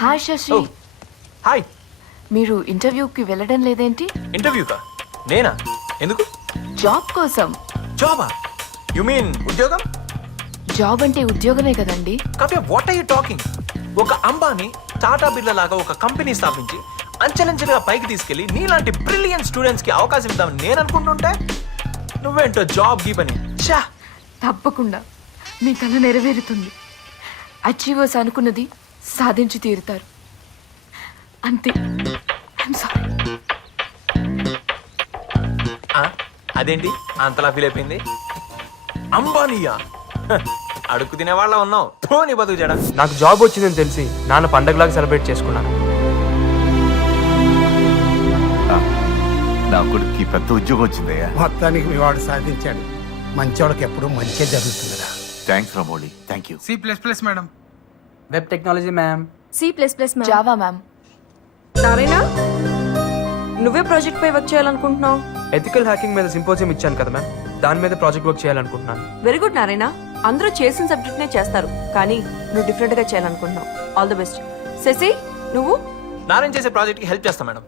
Hi Shashi. Hi. మీరు ఇంటర్వ్యూకి వెళ్ళడం లేదేంటి? ఇంటర్వ్యూకా? నేనా? ఎందుకు? జాబ్ కోసం. జాబా? యు మీన్ ఉద్యోగం? జాబ్ అంటే ఉద్యోగమే కదండి. Kavya, what are you talking? ఒక అంబానీ టాటా బిర్లా లాగా ఒక కంపెనీ స్థాపించి అంచెలంచెలుగా పైకి తీసుకెళ్లి నీలాంటి బ్రిలియంట్ స్టూడెంట్స్ కి అవకాశం ఇద్దామని నేను అనుకుంటుంటే నువ్వేంటో జాబ్ గీపని. ఛా! తప్పకుండా మీ కళ నెరవేరుతుంది. అచీవర్స్ అనుకున్నది సాధించి తీరుతారు. అంతే. I'm sorry. అదేంటి అంతలా ఫీల్ అయిపోయింది? అంబానీయా? అడుక్కు తినేవాళ్ళ ఉన్నావు. నీ బతుకు జడ. నాకు జాబ్ వచ్చిందని తెలిసి నాన్న పండగలాగా సెలబ్రేట్ చేసుకున్నాను. నా కొడుకు పెద్ద ఉద్యోగం వచ్చిందయ్యా. మొత్తానికి మీ వాడు సాధించాడు. మంచోళ్ళకి ఎప్పుడు మంచి జరుగుతుందిరా. Thanks Ramoli. Thank you. C++ madam. Web technology ma'am. C++ Java ma'am. Narayana, నువ్వే ప్రాజెక్ట్ పై వర్క్ చేయాలనుకుంటున్నావు. ఎథికల్ హ్యాకింగ్ మీద సింపోజియం ఇచ్చాను కదా మ్యామ్, దాని మీద ప్రాజెక్ట్ వర్క్ చేయాలనుకుంటున్నాను. Very good Narayana. అందరూ చేసిన సబ్జెక్ట్ నే చేస్తారు, కానీ నువ్వు డిఫరెంట్ గా చేయాలనుకుంటున్నావు. All the best. శశి, నువ్వు? నారాయణ చేసే ప్రాజెక్ట్ కి హెల్ప్ చేస్తా మేడం.